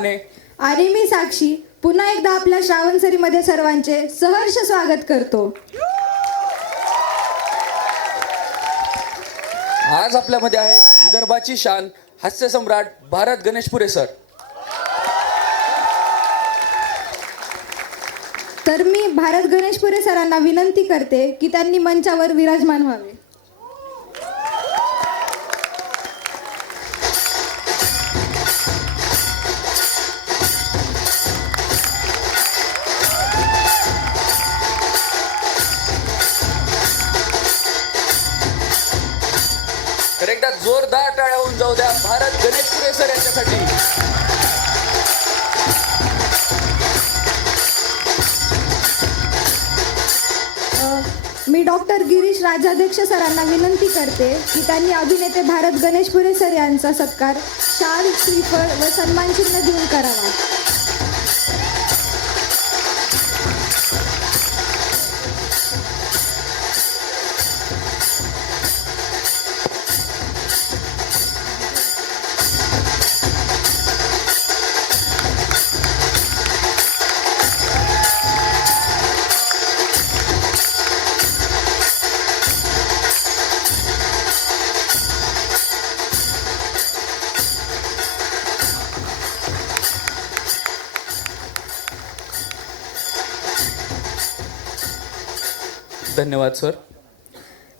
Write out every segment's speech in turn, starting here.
माने आणि मी साक्षी पुन्हा एकदा आपल्या श्रावणसरीमध्ये सर्वांचे सहर्ष स्वागत करतो. आज आपल्यामध्ये आहेत विदर्भाची शान हास्य सम्राट भारत गणेशपुरे सर. तर मी भारत गणेशपुरे सरांना विनंती करते की त्यांनी मंचावर विराजमान व्हावे. तर एकदा जोरदार टाळ्या होऊन जाऊ द्या भारत गणेशपुरे सर यांच्यासाठी. मी डॉक्टर गिरीश राजाध्यक्ष सरांना विनंती करते की त्यांनी अभिनेते भारत गणेशपुरे सर यांचा सत्कार शाल, श्रीफळ व सन्मानचिन्ह देऊन करावा. धन्यवाद सर.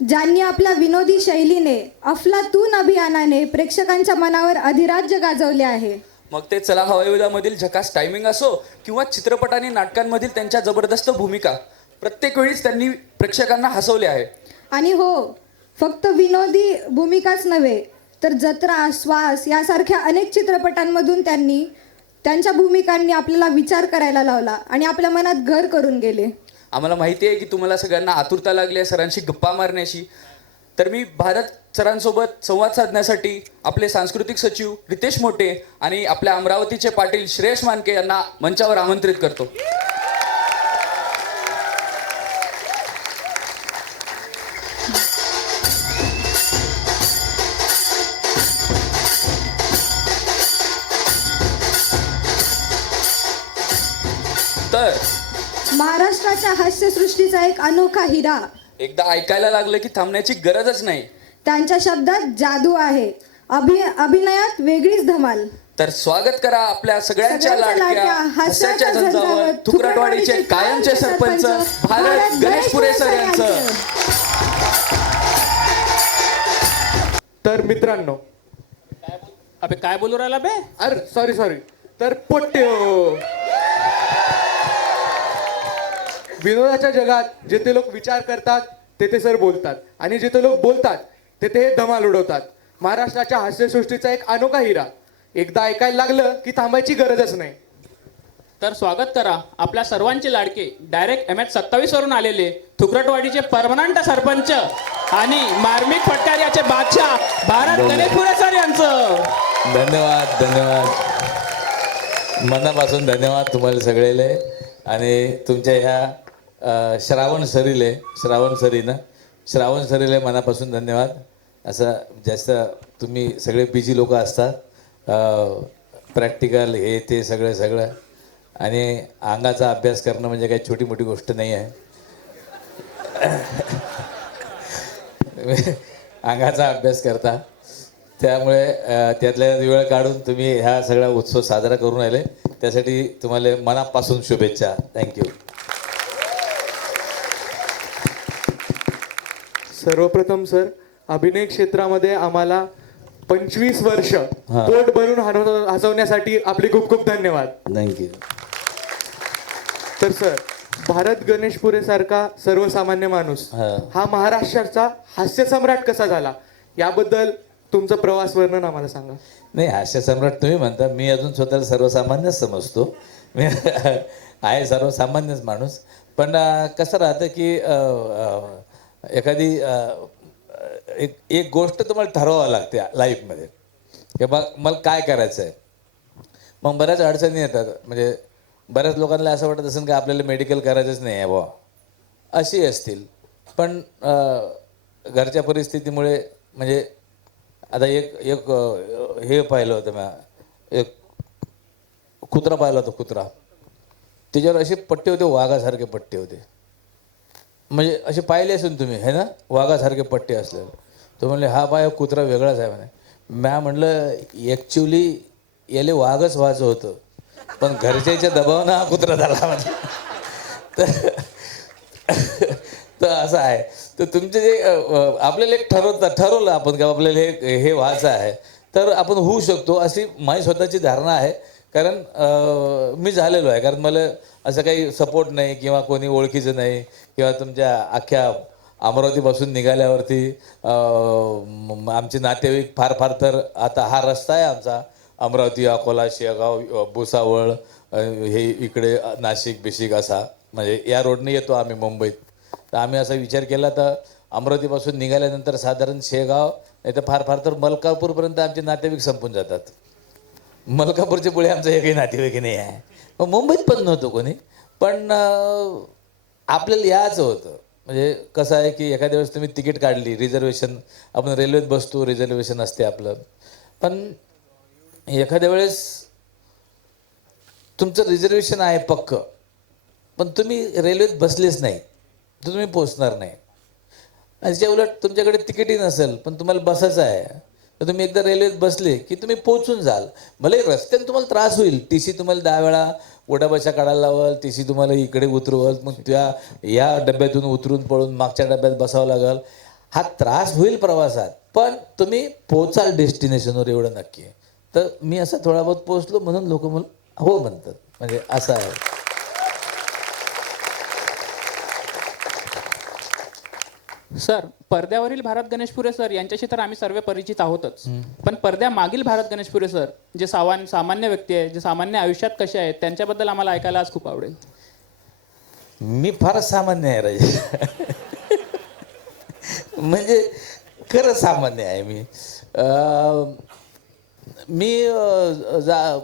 ज्यांनी आपल्या विनोदी शैलीने अफलातून अभियानाने प्रेक्षकांच्या मनावर अधिराज्य गाजवले आहे. मग ते चला हवाईमधील झकास टायमिंग असो किंवा चित्रपट आणि नाटकांमधील त्यांच्या जबरदस्त भूमिका, प्रत्येक वेळीच त्यांनी प्रेक्षकांना हसवले आहे. आणि हो, फक्त विनोदी भूमिकाच नव्हे तर जत्रा, श्वास यासारख्या अनेक चित्रपटांमधून त्यांनी त्यांच्या भूमिकांनी आपल्याला विचार करायला लावला आणि आपल्या मनात घर करून गेले. आम्हाला माहिती आहे की तुम्हाला सगळ्यांना आतुरता लागली आहे सरांशी गप्पा मारण्याची. तर मी भारत सरांसोबत संवाद साधण्यासाठी आपले सांस्कृतिक सचिव रितेश मोटे आणि आपल्या अमरावतीचे पाटील श्रेयश मानके यांना मंचावर आमंत्रित करतो. तर महाराष्ट्राच्या हास्यसृष्टीचा एक अनोखा हिरा. एकदा ऐकायला लागलं की थांबण्याची गरजच नाही. त्यांच्या शब्दात जादू आहे, अभिनयात वेगळीच धमाल. तर स्वागत करा आपल्या सगळ्यांच्या लाडक्या हास्याच्या झंझावर थुकरटवाडीचे कायमचे सरपंच भारत गणेशपुरे सर यांचं. तर मित्रांनो, अबे काय बोलू राहिला बे? अरे सॉरी तर पोट्यो, विनोदाच्या जगात जिथे लोक विचार करतात तेथे सर बोलतात आणि जिथे लोक बोलतात तेथे हे धमाल उडवतात. महाराष्ट्राच्या हास्यसृष्टीचा एक अनोखा हिरा. एकदा ऐकायला लागलं की थांबायची गरजच नाही. तर स्वागत करा आपल्या सर्वांचे लाडके डायरेक्ट MH27 वरून आलेले थुकरटवाडीचे परमनंट सरपंच आणि मार्मिक फटकार्याचे बादशाह भारत गणेशपुरे सर यांचं. धन्यवाद मनापासून धन्यवाद तुम्हाला सगळेले. आणि तुमच्या ह्या श्रावण सरीले मनापासून धन्यवाद. असं जास्त तुम्ही सगळे बिझी लोक असतात, प्रॅक्टिकल हे ते सगळं आणि अंगाचा अभ्यास करणं म्हणजे काही छोटी मोठी गोष्ट नाही आहे. अंगाचा अभ्यास करता, त्यामुळे त्यातल्या वेळ काढून तुम्ही ह्या सगळा उत्सव साजरा करून राहिले, त्यासाठी तुम्हाला मनापासून शुभेच्छा. थँक्यू. सर्वप्रथम सर, अभिनय क्षेत्रामध्ये आम्हाला 25 वर्ष पोट भरून हसवण्यासाठी आपले खूप खूप धन्यवाद. थँक्यू. तर सर, भारत गणेशपुरे सारखा सर्वसामान्य माणूस हा महाराष्ट्राचा हास्य सम्राट कसा झाला याबद्दल तुमचं प्रवास वर्णन आम्हाला सांगा. नाही, हास्य सम्राट तुम्ही म्हणता, मी अजून स्वतःला सर्वसामान्यच समजतो. मी आहे सर्वसामान्यच माणूस. पण कसं राहतं की एखादी एक गोष्ट तुम्हाला ठरवावं लागते लाईफमध्ये की बघ मला काय करायचं आहे. मग बऱ्याच अडचणी येतात. म्हणजे बऱ्याच लोकांना असं वाटत असेल की आपल्याला मेडिकल करायचंच नाही आहे बुवा, अशी असतील. पण घरच्या परिस्थितीमुळे म्हणजे आता एक हे पाहिलं होतं मी, एक कुत्रा पाहिला होता, कुत्रा. त्याच्यावर असे पट्टे होते, वाघासारखे पट्टे होते. म्हणजे असे पाहिले असेल तुम्ही, है ना, वाघासारखे पट्टे असले. तो म्हणले हा पाय कुत्रा वेगळाच आहे म्हणे. म्या म्हणलं ॲक्च्युली याले वाघच व्हायचं होतं, पण घरच्याच्या दबावानं हा कुत्रा झाला म्हणजे. तर असं आहे. तर तुमचे जे आपल्याला एक ठरवलं आपण की आपल्याला हे व्हायचं आहे, तर आपण होऊ शकतो अशी माझी स्वतःची धारणा आहे. कारण मी झालेलो आहे. कारण मला असं काही सपोर्ट नाही किंवा कोणी ओळखीचं नाही, किंवा तुमच्या अख्ख्या अमरावतीपासून निघाल्यावरती आमचे नातेवाईक फार फार तर आता हा रस्ता आहे आमचा, अमरावती, अकोला, शेगाव, भुसावळ, हे इकडे नाशिक बिशिक असा, म्हणजे या रोडने येतो आम्ही मुंबईत. तर आम्ही असा विचार केला तर अमरावतीपासून निघाल्यानंतर साधारण शेगाव नाही तर फार फार तर मलकापूरपर्यंत आमचे नातेवाईक संपून जातात. मलकापूरच्या पुढे आमचं एकही नातेवाईक नाही आहे. मग मुंबईत पण नव्हतं कोणी, पण आपल्याला यायचं होतं. म्हणजे कसं आहे की एखाद्या वेळेस तुम्ही तिकीट काढली, रिझर्वेशन, आपण रेल्वेत बसतो, रिझर्वेशन असते आपलं, पण एखाद्या वेळेस तुमचं रिझर्वेशन आहे पक्क, पण तुम्ही रेल्वेत बसलेच नाही तर तुम्ही पोचणार नाही. आणि त्याच्या उलट तुमच्याकडे तिकीटही नसेल पण तुम्हाला बसायचं आहे, तर तुम्ही एकदा रेल्वेत बसले की तुम्ही पोचून जाल. भले रस्त्याने तुम्हाला त्रास होईल, टी सी तुम्हाला 10 वेळा ओढाबशा काढायला लावल, टी सी तुम्हाला इकडे उतरवल, मग त्या या डब्यातून उतरून पळून मागच्या डब्यात बसावं लागल. हा त्रास होईल प्रवासात, पण तुम्ही पोचाल डेस्टिनेशनवर, एवढं नक्की आहे. तर मी असं थोडा बहुत पोचलो म्हणून लोक मला हो म्हणतात, म्हणजे असं आहे. सर, पडद्यावरील भारत गणेशपुरे सर यांच्याशी तर आम्ही सर्व परिचित आहोतच, पण पडद्यामागील भारत गणेशपुरे सर जे सामान्य व्यक्ती आहे, जे सामान्य आयुष्यात कसे आहेत, त्यांच्याबद्दल आम्हाला ऐकायला आज खूप आवडेल. मी फारच सामान्य आहे राजे. म्हणजे खरं सामान्य आहे मी.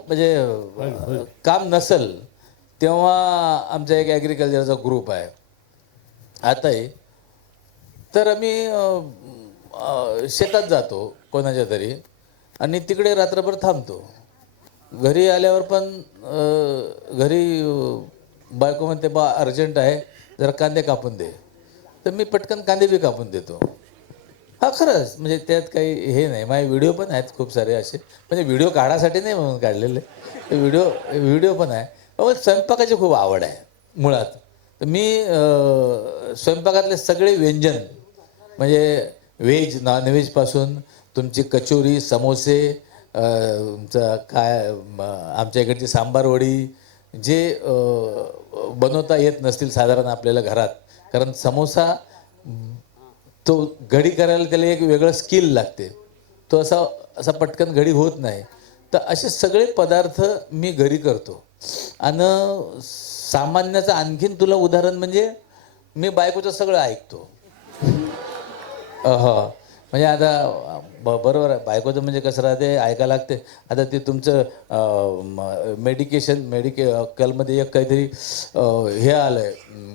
म्हणजे काम नसल तेव्हा आमचा एक ॲग्रिकल्चरचा ग्रुप आहे आताही, तर आम्ही शेतात जातो कोणाच्या तरी आणि तिकडे रात्रभर थांबतो. घरी आल्यावर पण घरी बायको म्हणते बा अर्जंट आहे, जरा कांदे कापून दे, तर मी पटकन कांदे बी कापून देतो. हा खरंच, म्हणजे त्यात काही हे नाही. माझे व्हिडिओ पण आहेत खूप सारे असे, म्हणजे व्हिडिओ काढासाठी नाही म्हणून काढलेले, व्हिडिओ पण आहे. पण स्वयंपाकाची खूप आवड आहे मुळात. तर मी स्वयंपाकातले सगळे व्यंजन, म्हणजे व्हेज नॉनव्हेजपासून तुमची कचोरी, समोसे, तुमचं काय आमच्या इकडची सांबार वडी, जे बनवता येत नसतील साधारण आपल्याला घरात, कारण समोसा तो घडी करायला त्याला एक वेगळं स्किल लागते, तो असा पटकन घडी होत नाही. तर असे सगळे पदार्थ मी घरी करतो. आणि सामान्याचं आणखीन तुला उदाहरण म्हणजे मी बायकोचं सगळं ऐकतो. म्हणजे आता बरोबर आहे, बायकोचं म्हणजे कसं राहते, ऐकायला लागते. आता ते तुमचं मेडिकलमध्ये एक काहीतरी हे आलं आहे,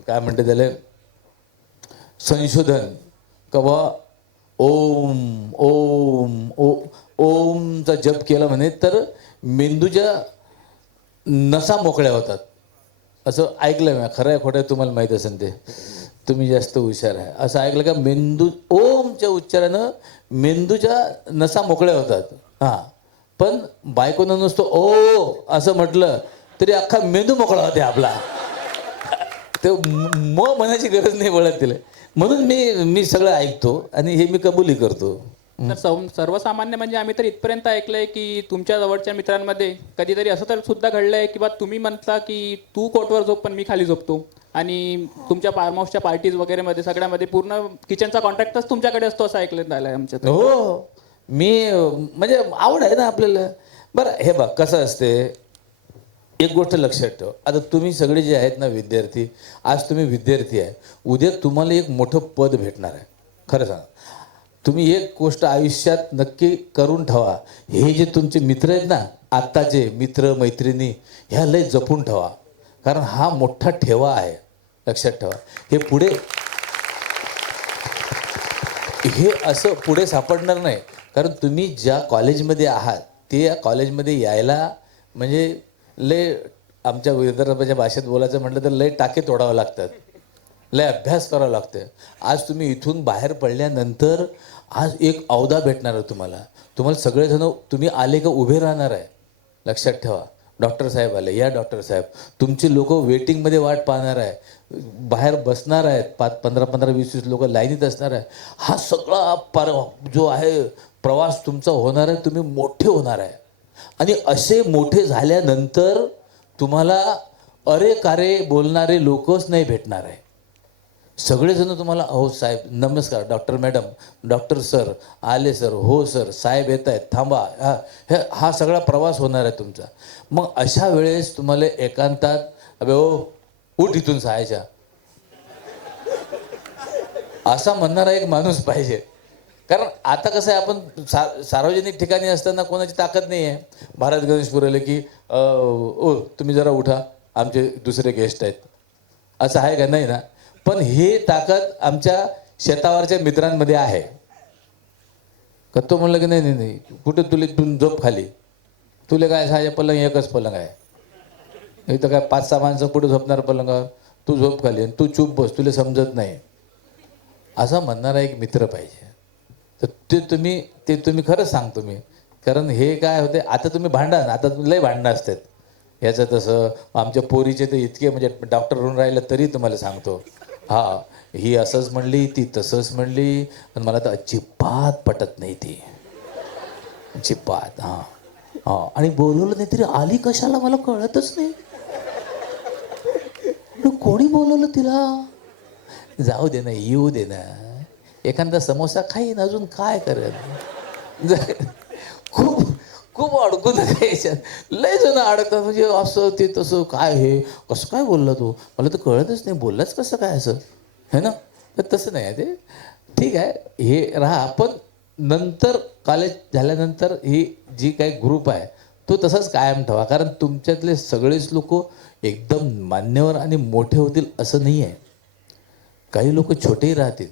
काय म्हणते त्याला, संशोधन, का बा ओम ओम ओमचा जप केला म्हणे तर मेंदूच्या नसा मोकळ्या होतात, असं ऐकलं मी. खरं आहे खोटं आहे तुम्हाला माहीत असेल, ते तुम्ही जास्त हुशार आहे. असं ऐकलं का मेंदू ओमच्या उच्चारानं मेंदूच्या नसा मोकळ्या होतात. हां, पण बायकोनं नुसतं ओ असं म्हटलं तरी अख्खा मेंदू मोकळा होते आपला. ते म्हणायची गरज नाही पडत तिला. म्हणून मी सगळं ऐकतो आणि हे मी कबुली करतो. तर सर्वसामान्य म्हणजे आम्ही तर इथपर्यंत ऐकलंय की तुमच्या जवळच्या मित्रांमध्ये कधीतरी असं तर सुद्धा घडलंय की बा तुम्ही म्हणता की तू कोटवर झोप पण मी खाली झोपतो, आणि तुमच्या फार्म हाऊसच्या पार्टीज वगैरे मध्ये सगळ्यामध्ये पूर्ण किचनचा कॉन्ट्रॅक्टच तुमच्याकडे असतो असं ऐकलं आलंय आमच्या. हो, मी म्हणजे आवड आहे ना आपल्याला. बरं हे बघ कसं असते, एक गोष्ट लक्षात ठेव. आता तुम्ही सगळे जे आहेत ना विद्यार्थी, आज तुम्ही विद्यार्थी आहे, उद्या तुम्हाला एक मोठं पद भेटणार आहे. खरं सांगा, तुम्ही एक गोष्ट आयुष्यात नक्की करून ठेवा, हे जे तुमचे मित्र आहेत ना आत्ताचे मित्र मैत्रिणी, ह्या लय जपून ठेवा, कारण हा मोठा ठेवा आहे. लक्षात ठेवा, हे असं पुढे सापडणार नाही. कारण तुम्ही ज्या कॉलेजमध्ये आहात ते या कॉलेजमध्ये यायला म्हणजे लय आमच्या विदर्भाच्या भाषेत बोलायचं म्हटलं तर लय टाके तोडावं लागतात, लय अभ्यास करावा लागतं. आज तुम्ही इथून बाहेर पडल्यानंतर आज एक अवधा भेटणार आहे तुम्हाला सगळेजण तुम्ही आले का उभे राहणार आहे. लक्षात ठेवा, डॉक्टर साहेब आले, या डॉक्टर साहेब, तुमची लोक वेटिंगमध्ये वाट पाहणार आहे, बाहेर बसणार आहेत, 15-15, 20-20 लोक लाईनीत असणार आहे. हा सगळा जो आहे प्रवास तुमचा होणार आहे, तुम्ही मोठे होणार आहे. आणि असे मोठे झाल्यानंतर तुम्हाला अरे कारे बोलणारे लोकच नाही भेटणार आहे. सगळेजण तुम्हाला हो साहेब नमस्कार, डॉक्टर मॅडम, डॉक्टर सर आले, सर हो सर, साहेब येत आहेत, थांबा, हा सगळा प्रवास होणार आहे तुमचा. मग अशा वेळेस तुम्हाला एकांतात अबे ओ उठ इथून सहायच्या असा म्हणणारा एक माणूस पाहिजे. कारण आता कसं आहे, आपण सार्वजनिक ठिकाणी असताना कोणाची ताकद नाही आहे. भारत गणेश पुरवले की ओ तुम्ही जरा उठा, आमचे दुसरे गेस्ट आहेत, असं आहे का? नाही ना. पण हे ताकद आमच्या शेतावरच्या मित्रांमध्ये आहे. का तो म्हणलं की नाही नाही नाही कुठे तुला तू झोप खाली, तुला काय सहाय्य पलंग एकच पलंग आहे, इथं काय 5-6 माणसं कुठे झोपणार पलंगावर, तू झोप खाली आणि तू चूप बस, तुला समजत नाही, असा म्हणणारा एक मित्र पाहिजे. तर ते तुम्ही खरंच सांगतो मी. कारण हे काय होते, आता तुम्ही भांडण, आता लय भांडणं असतात याचं तसं. आमच्या पोरीचे तर इतके म्हणजे डॉक्टर होऊन राहिलं तरी तुम्हाला सांगतो, हा ही असंच म्हणली, ती तसंच म्हणली, पण मला तर अजिबात पटत नाही ती, अजिबात. हां हां, आणि बोलवलं नाही तरी आली कशाला मला कळतच नाही. कोणी बोलवलं तिला? जाऊ दे ना, येऊ दे ना, एखादा समोसा खाईन, अजून काय करेल. खूप खूप अडकून याच्यात, लय जण अडकतात. म्हणजे असं ते तसं, काय हे कसं काय बोलला तू, मला तर कळतच नाही, बोललाच कसं काय असं, है ना. तर तसं नाही आहे ते. ठीक आहे, हे राहा. पण नंतर कॉलेज झाल्यानंतर ही जी काही ग्रुप आहे तो तसाच कायम ठेवा. कारण तुमच्यातले सगळेच लोक एकदम मान्यवर आणि मोठे होतील असं नाही आहे. काही लोक छोटेही राहतील.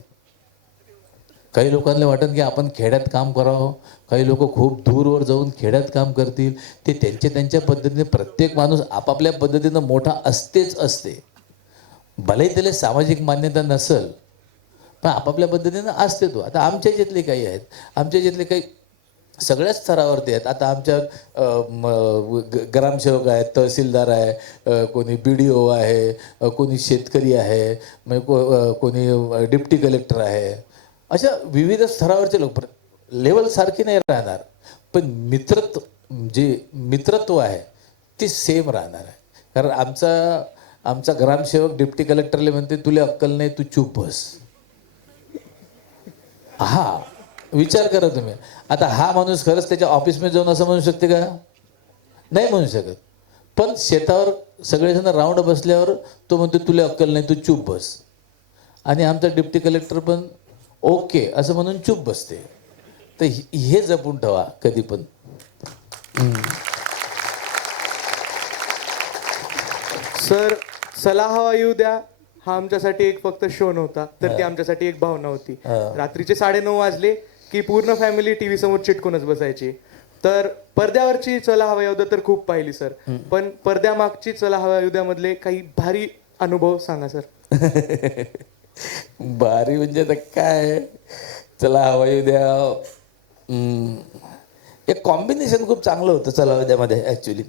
काही लोकांना वाटतं की आपण खेड्यात काम करावं, काही लोक खूप दूरवर जाऊन खेड्यात काम करतील. ते त्यांच्या पद्धतीने, प्रत्येक माणूस आपापल्या पद्धतीनं मोठा असतेच असते. भलेही त्याला सामाजिक मान्यता नसेल, पण आपापल्या पद्धतीनं असते तो. आता आमच्या ज्यातले काही आहेत, आमच्या ज्यातले काही सगळ्याच स्तरावरती आहेत. आता आमच्या ग्रामसेवक आहेत, तहसीलदार आहे, कोणी BDO आहे, कोणी शेतकरी आहे, म्हणजे कोणी डिप्टी कलेक्टर आहे. अशा विविध स्तरावरचे लोक, लेवल सारखी नाही राहणार, पण मित्रत्व आहे ते सेम राहणार आहे. कारण आमचा ग्रामसेवक डिप्टी कलेक्टरला म्हणते तुला अक्कल नाही, तू चूप बस. हा विचार करा तुम्ही. आता हा माणूस खरंच त्याच्या ऑफिसमध्ये जाऊन असं म्हणू शकते का? नाही म्हणू शकत. पण शेतावर सगळेजण राऊंड बसल्यावर तो म्हणतो तुला अक्कल नाही, तू चूप बस. आणि आमचा डिप्टी कलेक्टर पण ओके असं म्हणून चूप बसते. तर हे जपून ठेवा कधी पण. सर, चला हवा येऊ द्या हा आमच्यासाठी एक फक्त शो नव्हता, तर ती आमच्यासाठी एक भावना होती. रात्रीचे 9:30 वाजले की पूर्ण फॅमिली टीव्ही समोर चिटकूनच बसायची. तर पडद्यावरची चला हवा येऊ द्या तर खूप पाहिली सर, पण पडद्यामागची चला हवा येऊ द्या मधले काही भारी अनुभव सांगा सर. भारी म्हणजे आता काय, चला हवा येऊ द्या एक कॉम्बिनेशन खूप चांगलं होतं चला हवा द्यामध्ये ॲक्च्युली.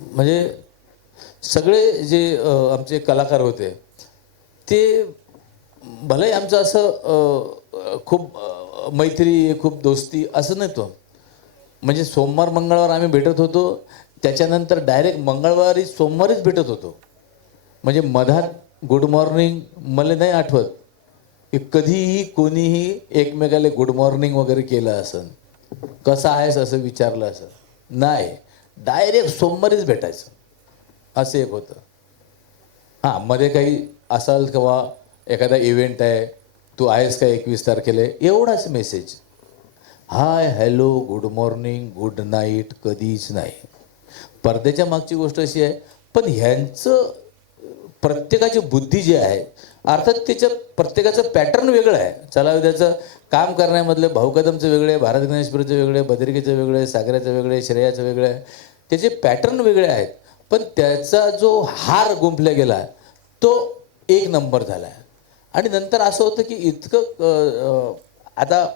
म्हणजे सगळे जे आमचे कलाकार होते ते भलेही आमचं असं खूप मैत्री, खूप दोस्ती असं नाही तो. म्हणजे सोमवार मंगळवार आम्ही भेटत होतो, त्याच्यानंतर डायरेक्ट मंगळवारी सोमवारीच भेटत होतो. म्हणजे मधात गुड मॉर्निंग मला नाही आठवत की कधीही कोणीही एकमेकाला गुड मॉर्निंग वगैरे केलं असन, कसं आहेस असं विचारलं असं नाही, डायरेक्ट सोमवारीच भेटायचं असं एक होतं. हां, मध्ये काही असाल किंवा एखादा इव्हेंट आहे, तू आहेस का 21 तारखेला, एवढाच message. Hi hello good morning good night कधीच नाही. पडद्याच्या मागची गोष्ट अशी आहे, पण ह्यांचं प्रत्येकाची बुद्धी जी आहे, अर्थात त्याचं प्रत्येकाचं पॅटर्न वेगळं आहे. चला उद्याचं काम करण्यामधले भाऊ कदमचं वेगळे, भारत गणेशपुरीचं वेगळे, बद्रिकेचं वेगळे, सागराचं वेगळे, श्रेयाचं वेगळे आहे. त्याचे पॅटर्न वेगळे आहेत, पण त्याचा जो हार गुंफला गेला तो एक नंबर झाला आहे. आणि नंतर असं होतं की इतकं आता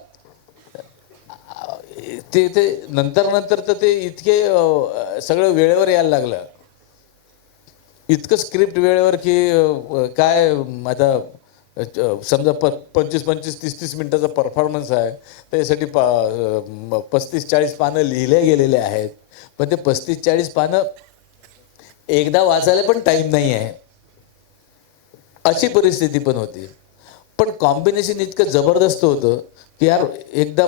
ते नंतर तर ते इतके सगळं वेळेवर यायला लागलं, इतकं स्क्रिप्ट वेळेवर की काय आता समजा 25-25, 30-30 मिनटाचा परफॉर्मन्स आहे, त्याच्यासाठी 35-40 पानं लिहिले गेलेले आहेत, पण ते 35-40 पानं एकदा वाचायला पण टाईम नाही आहे, अशी परिस्थिती पण होती. पण कॉम्बिनेशन इतकं जबरदस्त होतं की यार एकदा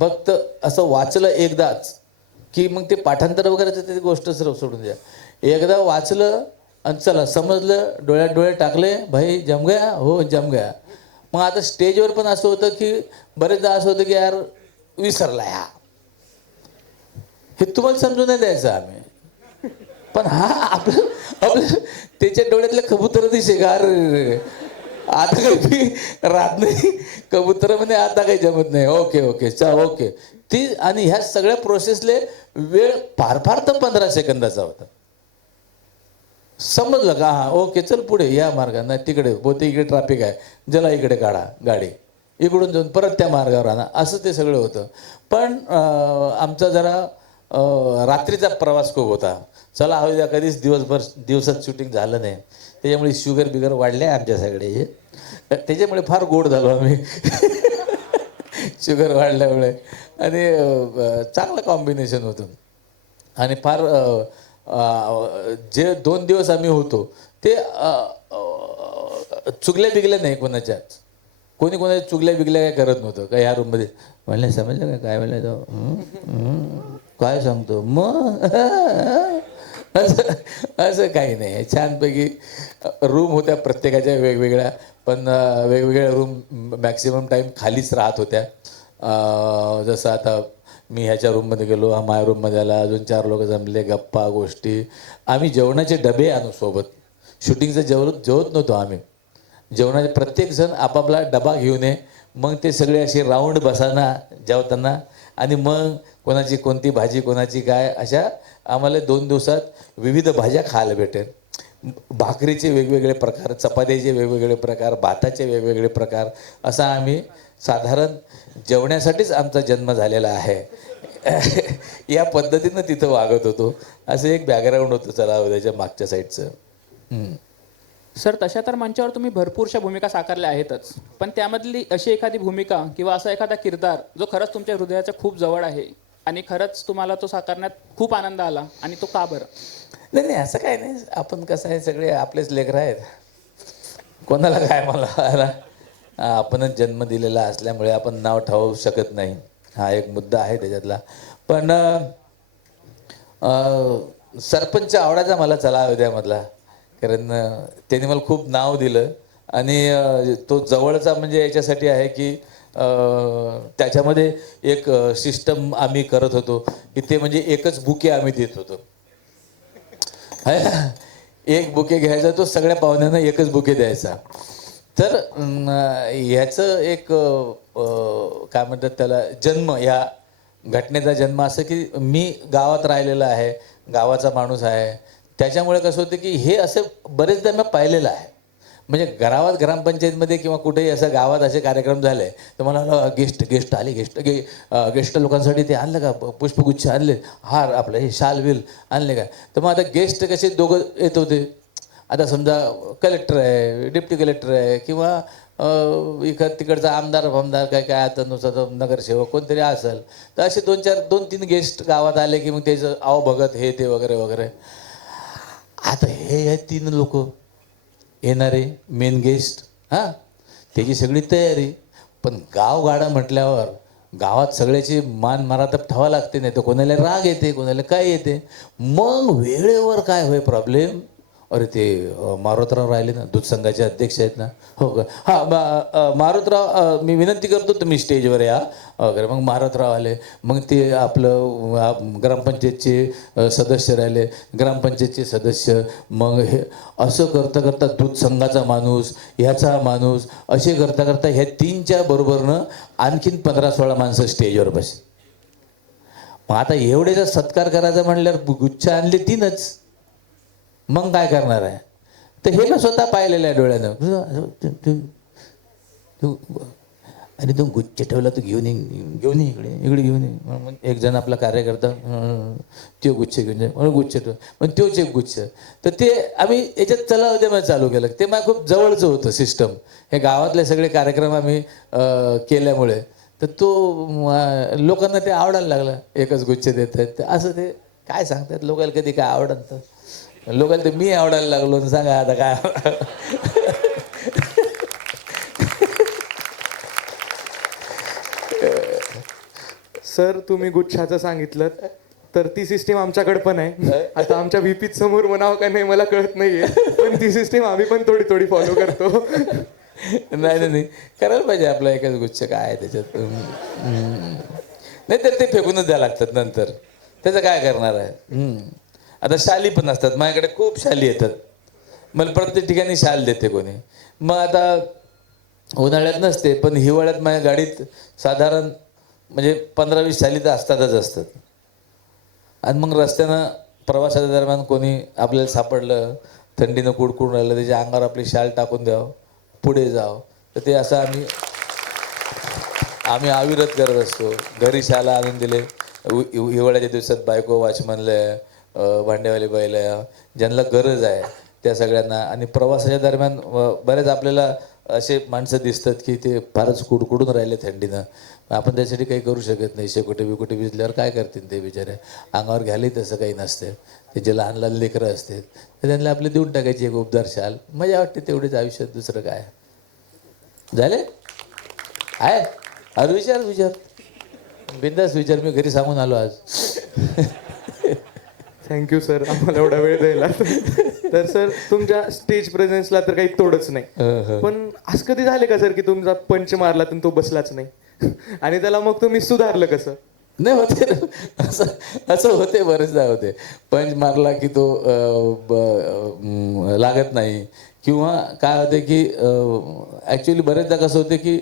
फक्त असं वाचलं एकदाच की मग ते पाठांतर वगैरे ते गोष्ट सोडून द्या. एकदा वाचलं आणि चला समजलं, डोळ्यात डोळे टाकले, भाई जम गया, हो जम गया. मग आता स्टेजवर पण असं होतं की बरेचदा असं होतं की यार विसरला ह्या, हे तुम्हाला समजून नाही द्यायचं आम्ही, पण हा आपलं त्याच्या डोळ्यातले कबूतर दिसे का, अरे आता काही राहत नाही कबूतर म्हणजे आता काही जमत नाही, ओके चल ओके ती. आणि ह्या सगळ्या प्रोसेसले वेळ फार तर 15 सेकंदाचा होता. समजलं का, हां ओके चल पुढे या मार्गाने, तिकडे बोते इकडे ट्रॅफिक आहे, जला इकडे काढा गाडी, इकडून जाऊन परत त्या मार्गावर आणा, असं ते सगळं होतं. पण आमचा जरा रात्रीचा प्रवास खूप होता. चला हवं द्या, कधीच दिवसात शूटिंग झालं नाही, त्याच्यामुळे शुगर बिगर वाढले आमच्या सगळे, त्याच्यामुळे फार गोड झालो आम्ही शुगर वाढल्यामुळे. आणि चांगलं कॉम्बिनेशन होतं. आणि फार जे 2 दिवस आम्ही होतो ते चुगल्या बिगल्या नाही कोणाच्याच, कोणी कोणाच्या चुगल्या बिगल्या काय करत नव्हतं. काय ह्या रूममध्ये म्हणलं समजलं काय म्हणलं तो काय सांगतो मग असं काही नाही. छानपैकी रूम होत्या प्रत्येकाच्या वेगवेगळ्या, पण वेगवेगळ्या रूम मॅक्सिमम टाईम खालीच राहत होत्या. जसं आता मी ह्याच्या रूममध्ये गेलो, हा माझ्या रूममध्ये आला, अजून 4 लोक जमले, गप्पा गोष्टी. आम्ही जेवणाचे डबे आणू सोबत, शूटिंगचं जेवत नव्हतो आम्ही. जेवणाचे प्रत्येकजण आपापला डबा घेऊन ये, मग ते सगळे असे राऊंड बसाना जेवताना, आणि मग कोणाची कोणती भाजी कोणाची काय, अशा आम्हाला 2 दिवसात विविध भाज्या खायला भेटेल. भाकरीचे वेगवेगळे प्रकार, चपात्याचे वेगवेगळे प्रकार, भाताचे वेगवेगळे प्रकार, असा आम्ही साधारण जेवण्यासाठीच आमचा जन्म झालेला आहे या पद्धतीनं तिथं वागत होतो. असं एक बॅकग्राऊंड होतं चला उद्याच्या मागच्या साईडचं. सर, तशा तर मंचावर तुम्ही भरपूरशा भूमिका साकारल्या आहेतच, पण त्यामधली अशी एखादी भूमिका किंवा असा एखादा किरदार जो खरंच तुमच्या हृदयाच्या खूप जवळ आहे आणि खरंच तुम्हाला तो साकारण्यात खूप आनंद आला, आणि तो का बरं? नाही असं काय नाही. आपण कसं आहे, सगळे आपलेच लेकरं आहेत, कोणाला काय मला आपणच जन्म दिलेला असल्यामुळे आपण नाव ठेवू शकत नाही, हा एक मुद्दा आहे त्याच्यातला. पण सरपंच आवडायचा मला चला अयोध्यामधला, कारण त्यांनी मला खूप नाव दिलं. आणि तो जवळचा म्हणजे याच्यासाठी आहे की त्याच्यामध्ये एक सिस्टम आम्ही करत होतो की ते म्हणजे एकच बुके आम्ही देत होतो. एक बुके घ्यायचा, तो सगळ्या पाहुण्यांना एकच बुके द्यायचा. तर ह्याचं एक काय म्हणतात त्याला, जन्म, ह्या घटनेचा जन्म असं की मी गावात राहिलेला आहे, गावाचा माणूस आहे, त्याच्यामुळे कसं होतं की हे असं बरेचदा मी पाहिलेलं आहे. म्हणजे गावात ग्रामपंचायतमध्ये किंवा कुठेही असं गावात असे कार्यक्रम झाले तर मला गेस्ट आले, गेस्ट लोकांसाठी ते आणलं का, पुष्पगुच्छ आणले, हार आपलं हे शाल विल आणले का. तर मग आता गेस्ट कसे दोघं येत होते, आता समजा कलेक्टर आहे, डेप्टी कलेक्टर आहे, किंवा तिकडचा आमदार काय आता नुसतं नगरसेवक कोणतरी असेल, तर असे 2-3 गेस्ट गावात आले की मग त्याचं आवभगत हे ते वगैरे वगैरे. आता हे 3 लोक येणारे मेन गेस्ट, हां त्याची सगळी तयारी. पण गावगाडा म्हटल्यावर गावात सगळ्याची मान मरातब ठेवा लागते, नाही तर कोणाला राग येते, कोणाला काय येते. मग वेळेवर काय होय प्रॉब्लेम, अरे ते मारुतराव राहिले ना, दूध संघाचे अध्यक्ष आहेत ना. हो का? हां, मारुतराव, मी विनंती करतो तुम्ही स्टेजवर या वगैरे. मग मारुतराव आले. मग ते आपलं ग्रामपंचायतचे सदस्य राहिले, ग्रामपंचायतचे सदस्य. मग हे असं करता करता दूध संघाचा माणूस, ह्याचा माणूस, असे करता करता ह्या 3च्या बरोबरनं आणखीन 15-16 माणसं स्टेजवर बसली. मग आता एवढे सत्कार करायचा म्हणल्यावर गुच्छ आणले 3च. मग काय करणार आहे? तर हे मी स्वतः पाहिलेलं आहे डोळ्यानं. आणि तो गुच्छ ठेवला, तो घेऊन इकडे घेऊन ये. मग एक जण आपला कार्यकर्ता तो गुच्छ घेऊन जाय, म्हणून गुच्छ ठेव, मग तोच एक गुच्छ. तर ते आम्ही याच्यात चलावदेमध्ये चालू केलं. ते मला खूप जवळचं होतं सिस्टम. हे गावातले सगळे कार्यक्रम आम्ही केल्यामुळे तर तो लोकांना ते आवडायला लागलं. एकच गुच्छ देत आहेत असं. ते काय सांगतात, लोकांना कधी काय आवडतं, लोकांना ते मी आवडायला लागलो. सांगा आता काय. सर तुम्ही गुच्छाचं सांगितलं तर ती सिस्टीम आमच्याकडे पण आहे. आता आमच्या व्हीपी समोर म्हणावं का नाही मला कळत नाहीये, पण ती सिस्टीम आम्ही पण थोडी थोडी फॉलो करतो. नाही करायला पाहिजे. आपला एकच गुच्छ काय आहे त्याच्यात. नाही तर ते फेकूनच द्यायला लागतात नंतर. त्याचं काय करणार आहे. आता शाली पण असतात. माझ्याकडे खूप शाली येतात. मला प्रत्येक ठिकाणी शाल देते कोणी. मग आता उन्हाळ्यात नसते, पण हिवाळ्यात माझ्या गाडीत साधारण म्हणजे 15-20 शाली तर असतात. आणि मग रस्त्यानं प्रवासाच्या दरम्यान कोणी आपल्याला सापडलं, थंडीनं कुडकुडून राहिलं, त्याच्या अंगावर आपली शाल टाकून द्यावं, पुढे जावं. तर ते असं आम्ही अविरत करत असतो. घरी शाला आणून दिले. हिवाळ्याच्या दिवसात बायको, वॉचमनला, भांडेवाली बाईला, ज्यांना गरज आहे त्या सगळ्यांना. आणि प्रवासाच्या दरम्यान बरेच आपल्याला असे माणसं दिसतात की ते फारच कुडकुडून राहिले थंडीनं. आपण त्यासाठी काही करू शकत नाही. शेकोटे बिकोटे भिजल्यावर काय करतील ते बिचारे. अंगावर घ्यायलाही तसं काही नसते. ते जे लहान लहान लेकरं असतात तर त्यांना आपले देऊन टाकायची एक उपदार शाल. मजा वाटते तेवढेच आयुष्यात, दुसरं काय. झाले आहे. अरे विचार बिंदास विचार. मी घरी सांगून आलो आज. थँक्यू सर आम्हाला एवढा वेळ द्यायला. तर सर तुमच्या स्टेज प्रेझेन्सला तर काही तोडच नाही, पण असं कधी झाले का सर की तुमचा पंच मारला तर तो बसलाच नाही आणि त्याला मग तुम्ही सुधारलं कसं? नाही होते ना. असं होते, बरेचदा होते. पंच मारला की तो लागत नाही. किंवा काय होते की ॲक्च्युली बरेचदा कसं होते की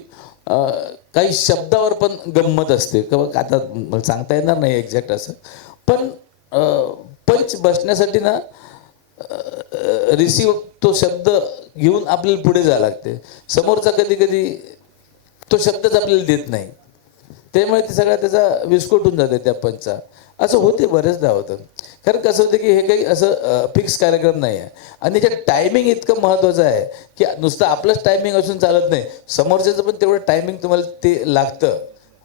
काही शब्दावर पण गंमत असते. आता मला सांगता येणार नाही एक्झॅक्ट असं. पण पंच बसण्यासाठी ना रिसिव्ह तो शब्द घेऊन आपल्याला पुढे जावं लागते. समोरचा कधी कधी तो शब्दच आपल्याला देत नाही. त्यामुळे ते सगळा त्याचा विस्फोट होऊन जाते त्या पंचचा. असं होते, बरेचदा होतं. कारण कसं होतं की हे काही असं फिक्स कार्यक्रम नाही आहे. आणि त्याच्यात टायमिंग इतकं महत्त्वाचं आहे की नुसतं आपलंच टायमिंग असून चालत नाही, समोरच्याचं पण तेवढं टायमिंग तुम्हाला ते लागतं.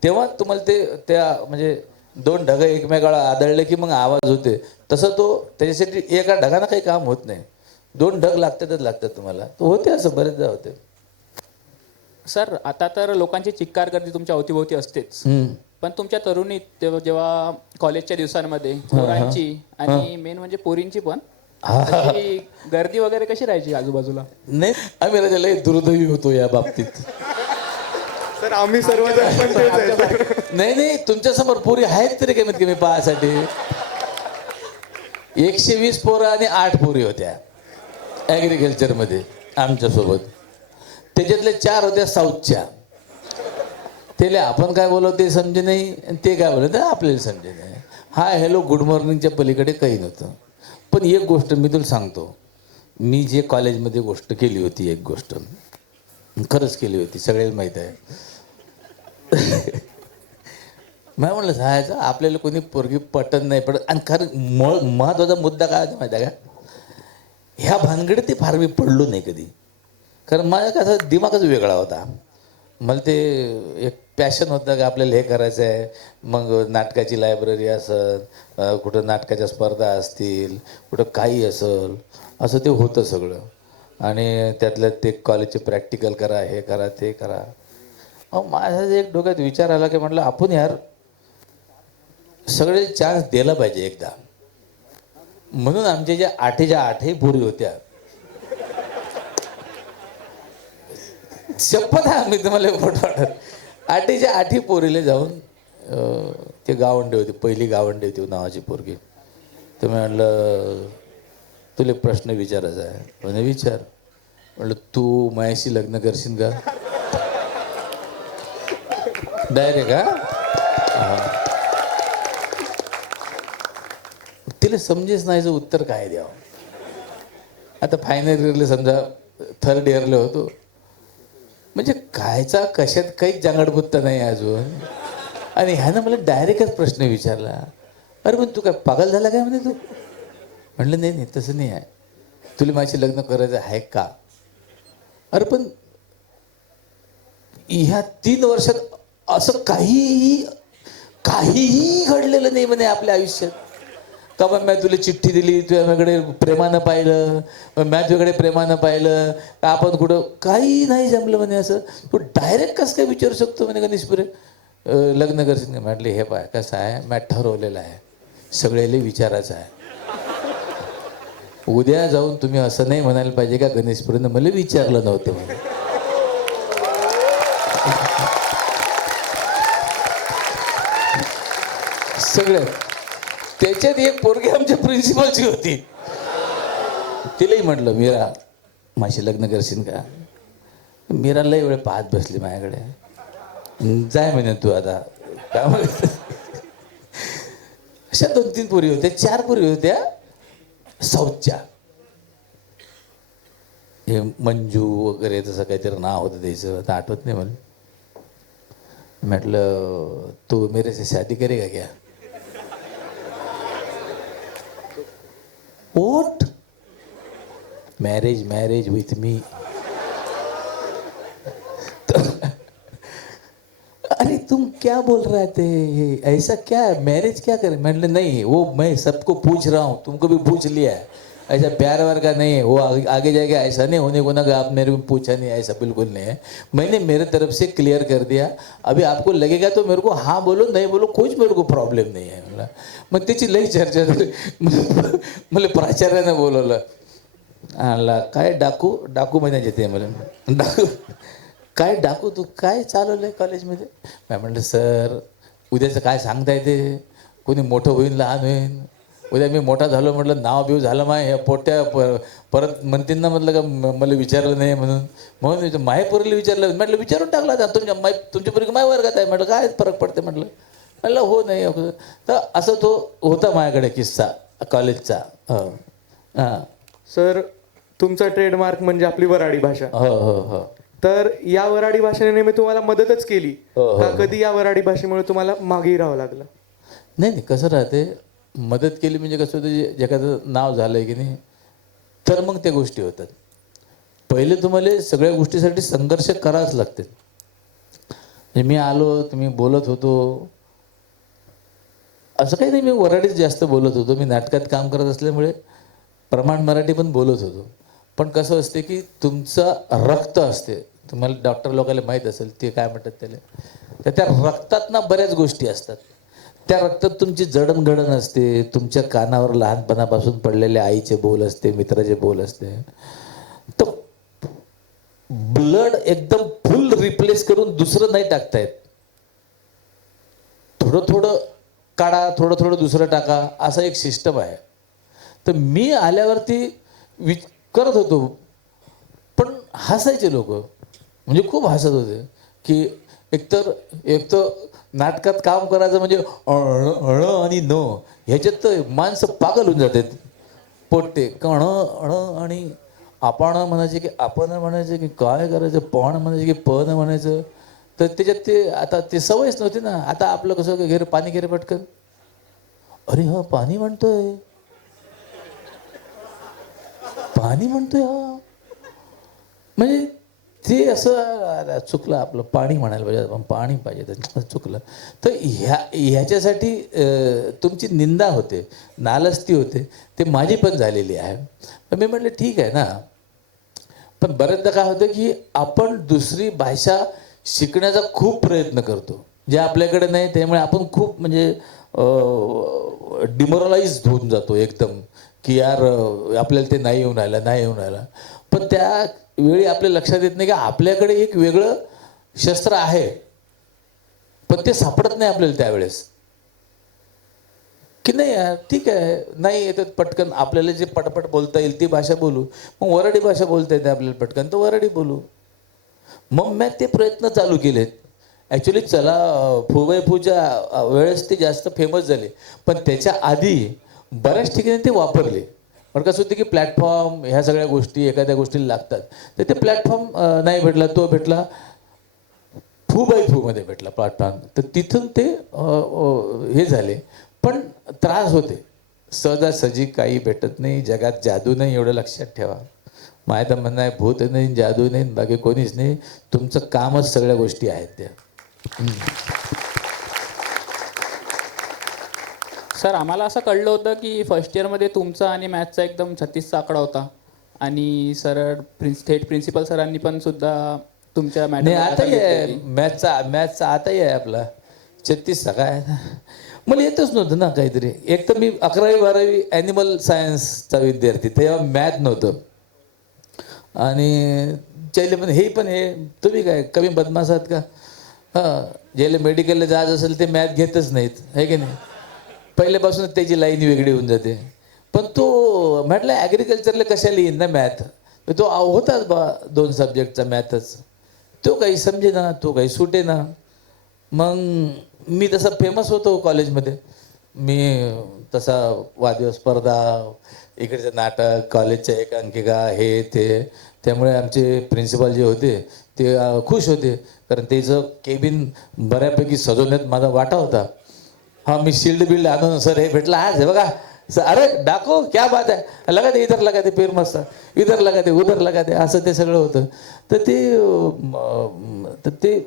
तेव्हा तुम्हाला ते त्या म्हणजे 2 ढग एकमेकाला आदळले की मग आवाज होते. तसं तो त्याच्यासाठी एका ढगानं काही काम होत नाही. 2 ढग लागतात तुम्हाला. तो होते असं, बरेचदा होते. सर आता तर लोकांची चिक्कार गर्दी तुमच्या अवतीभोवती असतेच, पण तुमच्या तरुणीत जेव्हा कॉलेजच्या दिवसांमध्ये पोरांची आणि मेन म्हणजे पोरींची पण अशी गर्दी वगैरे कशी राहायची आजूबाजूला? नाही, आम्ही राजाला दुर्दैवी होतो या बाबतीत. सर आम्ही सर्वजण पण तेच आहे सर. नाही तुमच्या समोर पोरी आहेत तरी कमीत कमी पाहासाठी. 120 पोरं आणि 8 पोरी होत्या ॲग्रिकल्चरमध्ये आमच्यासोबत. त्याच्यातले 4 होत्या साऊथच्या. त्याला आपण काय बोलव ते समजे नाही, ते काय बोलत आपल्याला समजे नाही. हाय हॅलो गुड मॉर्निंगच्या पलीकडे काही नव्हतं. पण एक गोष्ट मी तुला सांगतो, मी जे कॉलेजमध्ये गोष्ट केली होती, एक गोष्ट खरंच केली होती, सगळ्याला माहीत आहे. मला म्हणलं जायचं आपल्याला कोणी पोरगी पटत नाही पडत. आणि खरं महत्त्वाचा मुद्दा काय होता माहिती आहे का, ह्या भानगडीत ते फार मी पडलो नाही कधी. कारण माझा कसा दिमागच वेगळा होता. मला ते एक पॅशन होतं की आपल्याला हे करायचं आहे. मग नाटकाची लायब्ररी असेल, कुठं नाटकाच्या स्पर्धा असतील, कुठं काही असेल, असं ते होतं सगळं. आणि त्यातलं ते कॉलेजचे प्रॅक्टिकल करा, हे करा, ते करा. मग माझा एक डोक्यात विचार आला की म्हटलं आपण यार सगळे चान्स दिला पाहिजे एकदा. म्हणून आमच्या ज्या आठेच्या आठही पोरी होत्या, शपथ आहे मी तुम्हाला फोटो वाटत, आठीच्या आठी पोरीला जाऊन ते गावंडे होते, पहिली गावंडे होती नावाची पोरगी. तर मी म्हटलं तुला प्रश्न विचारायचा आहे. म्हणे विचार. म्हटलं तू माझ्याशी लग्न करशील का? डायरेक्ट हा. तिला समजेच नाही उत्तर काय द्यावं. आता फायनल इयरला समजा थर्ड इयरला होतो, म्हणजे कायचा कशात काहीच जांगडबुत्ता नाही अजून, आणि ह्यानं मला डायरेक्टच प्रश्न विचारला, अरे पण तू काय पागल झाला काय म्हणे तू? म्हटलं नाही नाही तसं नाही आहे, तुला माझी लग्न करायचं आहे का? अरे पण ह्या 3 वर्षात असं काहीही घडलेलं नाही म्हणे आपल्या आयुष्यात. का मग मी तुला चिठ्ठी दिली, तुझ्याकडे प्रेमानं पाहिलं, मी तुझ्याकडे प्रेमानं पाहिलं, आपण कुठं काही नाही जमलं म्हणे. असं तू डायरेक्ट कसं काय विचारू शकतो म्हणे गणेशपुरे लग्न करशील का? म्हटले हे पाय कसं आहे, मी ठरवलेलं आहे, सगळ्याला विचारायचं आहे. उद्या जाऊन तुम्ही असं नाही म्हणायला पाहिजे का गणेशपुरेनं मला विचारलं नव्हतं म्हणे. सगळं. त्याच्यात एक पोरगी आमच्या प्रिन्सिपलची होती, तिलाही म्हटलं मीरा माझी लग्न करशील का? मीरा लय वेळ पाहत बसली माझ्याकडे. जाय म्हणे तू आता काम. अशा 2-3 पोरी होत्या, 4 पोरी होत्या साऊथच्या. हे मंजू वगैरे तसं काहीतरी नाव होतं त्याचं, आता आठवत नाही मला. म्हटलं तू मेरे से शादी करेगा क्या? What? Marriage with me. अरे तुम क्या बोल रहे थे, ऐसा क्या है, मैरिज क्या करे? मैंने नहीं, वो मैं सबको पूछ रहा हूँ, तुमको भी पूछ लिया है, ऐसा प्यार वार का नहीं है, वो आगे जाके ऐसा नहीं होने को ना कि आप मेरे को पूछा नहीं, ऐसा बिल्कुल नहीं है. मैंने मेरे तरफ से क्लियर कर दिया. अभी आपको लगेगा तो मेरे को हाँ बोलो, नहीं बोलो, कुछ मेरे को प्रॉब्लेम नहीं है. मला मग त्याची लई चर्चा झाली. मला प्राचार्यानं बोलवलं. आला काय डाकू म्हणायचे ते मला. डाकू काय डाकू, तू काय चालवलं आहे कॉलेजमध्ये? मी म्हटलं सर उद्याचं काय सांगता येते, कोणी मोठं होईल लहान होईल, उद्या मी मोठा झालो म्हटलं नाव बिव झालं माय ह्या पोट्या परत म्हणतील ना, म्हटलं का मला विचारलं नाही म्हणून मायपोरीला विचारलं. म्हटलं विचारून टाकला आता तुमच्या पोरी माय वर्गात आहे. म्हटलं काय फरक पडते म्हटलं हो नाही. तर असं तो होता माझ्याकडे किस्सा कॉलेजचा. हां सर तुमचा ट्रेडमार्क म्हणजे आपली वराडी भाषा. हो. तर या वराडी भाषेने मी तुम्हाला मदतच केली का कधी या वराडी भाषेमुळे तुम्हाला मागे राहावं लागलं? नाही कसं राहते, मदत केली म्हणजे कसं होतं, जगाचं नाव झालं आहे की नाही, तर मग त्या गोष्टी होतात. पहिले तुम्हाला सगळ्या गोष्टीसाठी संघर्ष करावाच लागते. म्हणजे मी आलो, तुम्ही बोलत होतो, असं काही नाही मी वराडीच जास्त बोलत होतो. मी नाटकात काम करत असल्यामुळे प्रमाण मराठी पण बोलत होतो. पण कसं असते की तुमचं रक्त असते, तुम्हाला डॉक्टर लोकांना माहीत असेल ते काय म्हणतात त्याला, तर त्या रक्तात ना बऱ्याच गोष्टी असतात. त्या रक्तात तुमची जडणघडण असते, तुमच्या कानावर लहानपणापासून पडलेले आईचे बोल असते, मित्राचे बोल असते. तर ब्लड एकदम फुल रिप्लेस करून दुसरं नाही टाकतायत. थोडं काढा, थोडं दुसरं टाका, असा एक सिस्टम आहे. तर मी आल्यावरती करत होतो, पण हसायचे लोक, म्हणजे खूप हसत होते की एकतर नाटकात काम करायचं म्हणजे अण आणि न ह्याच्यात तर माणसं पागल होऊन जातात. पोट्टे कण अण आणि आपण म्हणायचे की आपण म्हणायचं की काय करायचं, पण म्हणायचं की पण म्हणायचं. तर त्याच्यात ते आता ते सवयच नव्हती ना. आता आपलं कसं घेर पाणी घेरे पटकन, अरे हा पाणी म्हणतोय हा, म्हणजे ते असं चुकलं, आपलं पाणी म्हणायला पाहिजे, आपण पाणी पाहिजे, तर चुकलं. तर ह्याच्यासाठी तुमची निंदा होते, नालस्ती होते, ते माझी पण झालेली आहे. पण मी म्हटलं ठीक आहे ना. पण बऱ्याचदा काय होतं की आपण दुसरी भाषा शिकण्याचा खूप प्रयत्न करतो, जे आपल्याकडे नाही. त्यामुळे आपण खूप म्हणजे डिमोरलाइज होऊन जातो एकदम, की यार आपल्याला ते नाही येऊन राहिलं. पण त्या वेळी आपल्या लक्षात येत नाही की आपल्याकडे एक वेगळं शस्त्र आहे, पण ते सापडत नाही आपल्याला त्यावेळेस. की नाही यार ठीक आहे, नाही येतात पटकन, आपल्याला जे पटपट बोलता येईल ती भाषा बोलू. मग वराडी भाषा बोलता येते आपल्याला पटकन, तर वराडी बोलू. मग मी ते प्रयत्न चालू केलेत. ॲक्च्युली चला फुच्या वेळेस ते जास्त फेमस झाले, पण त्याच्या आधी बऱ्याच ठिकाणी ते वापरले. पण कसं होतं की प्लॅटफॉर्म ह्या सगळ्या गोष्टी एखाद्या गोष्टीला लागतात, तर ते प्लॅटफॉर्म नाही भेटला, तो भेटला मध्ये भेटला प्लॅटफॉर्म, तर तिथून ते हे झाले. पण त्रास होते. सहजासहजी काही भेटत नाही, जगात जादू नाही, एवढं लक्षात ठेवा. माझं तर म्हणणं आहे, भूत नाही, जादू नाही, बाकी कोणीच नाही, तुमचं कामच सगळ्या गोष्टी आहेत त्या. सर आम्हाला असं कळलं होतं की फर्स्ट इयरमध्ये तुमचा आणि मॅथ्सचा एकदम 36चा आकडा होता, आणि सर थेट प्रिन्सिपल सरांनी पण सुद्धा तुमच्या नाही आताही आहे मॅथचा आताही आहे आपला 36चा. काय मला येतच नव्हतं ना काहीतरी. एक तर मी 11वी 12वी ॲनिमल सायन्सचा विद्यार्थी, तेव्हा मॅथ नव्हतं. आणि ज्याला पण हे तुम्ही काय कमी बदमाश आहात का? हां, ज्याला मेडिकलला जायचं असेल ते मॅथ घेतच नाहीत, आहे की नाही? पहिल्यापासूनच त्याची लाईन वेगळी होऊन जाते. पण तो म्हटलं ॲग्रिकल्चरला कशाला येईन ना मॅथ, तो होताच बा 2 सब्जेक्टचा मॅथच. तो काही समजे ना, तो काही सुटे ना. मग मी तसा फेमस होतो कॉलेजमध्ये. मी तसा वादविवाद स्पर्धा, इकडचं नाटक, कॉलेजच्या एकांकिका, हे ते. त्यामुळे आमचे प्रिन्सिपल जे होते ते खुश होते, कारण त्याचं केबिन बऱ्यापैकी सजवण्यात माझा वाटा होता. हाँ, मी बिल्ड आणून सर हे भेटला आज हे बघा सर, अरे डाको क्या बात आहे, लगा दे इधर, लगा दे पेर मस्त, इधर लगा दे उधर लगा दे, असं ते सगळं होतं. तर ते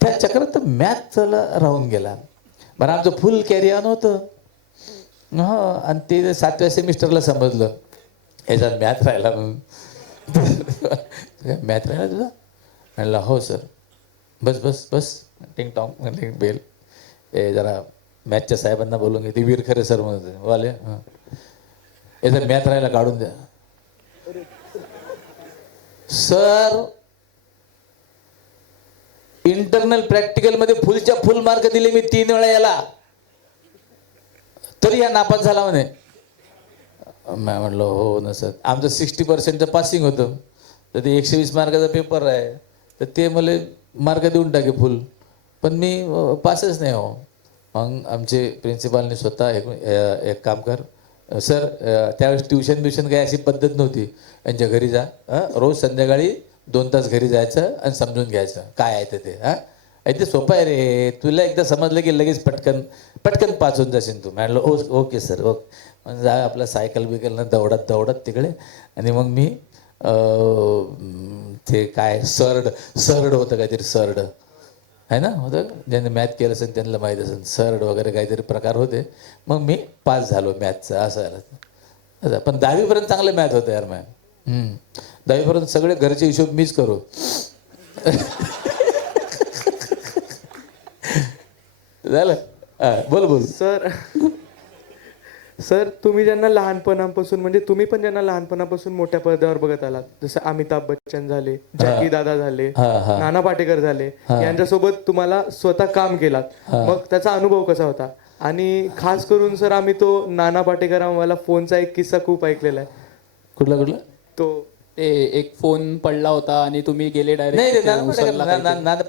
त्या चक्रात मॅथला राहून गेला. बरं आमचं फुल कॅरी ऑन होतं. हां, आणि ते 7व्या सेमिस्टरला समजलं ह्याच्यात मॅथ राहिला म्हणून. मॅथ राहिला तुझा? म्हणला हो सर. बस बस बस, टिंग टॉंग म्हणले बेल. ए जरा मॅथच्या साहेबांना बोलून घे, ते विरखरे सर म्हणत वाले. हां, याचा मॅथ राहायला काढून द्या सर. इंटरनल प्रॅक्टिकलमध्ये फुलच्या फुल मार्क दिले मी 3 वेळा याला, तरी या नापास झाला म्हणे. मी म्हणलं हो ना सर, आमचं 60% पासिंग होतं, तर ते 120 मार्काचा पेपर आहे, तर ते मला मार्क देऊन टाके फुल, पण मी पासच नाही हो. मग आमचे प्रिन्सिपालने स्वतः एक काम कर सर, त्यावेळेस ट्युशन काही अशी पद्धत नव्हती. यांच्या घरी जा, रोज संध्याकाळी 2 तास घरी जायचं आणि समजून घ्यायचं काय आहे ते. हां, ते सोपं आहे रे, तुला एकदा समजलं की लगेच पटकन पास होऊन जाशील तू. म्हणलं ओके सर ओके. म्हणजे जा आपला सायकल बिकलनं दौडत तिकडे. आणि मग मी ते काय सरड होतं काहीतरी, सरड आहे ना, होतं ज्यांनी मॅथ केलं असेल त्यांना माहीत असेल, सरड वगैरे काहीतरी प्रकार होते. मग मी पास झालो मॅथचं, असं झालं. पण 10वीपर्यंत चांगलं मॅथ होतं यार मॅम. 10वीपर्यंत सगळे घरचे हिशोब मीच करू. झालं. बोल सर तुम्ही ज्यांना लहानपणापासून, म्हणजे तुम्ही पण ज्यांना लहानपणापासून मोठ्या पदावर बघत आलात, जसं अमिताभ बच्चन झाले, जॅकी दादा झाले, नाना पाटेकर झाले, यांच्यासोबत तुम्हाला स्वतः काम केलात, मग त्याचा अनुभव कसा होता? आणि खास करून सर आम्ही तो नाना पाटेकर आम्हाला फोनचा एक किस्सा खूप ऐकलेला आहे. कुठला? तो ते एक फोन पडला होता आणि तुम्ही गेले नाही डायरेक्ट.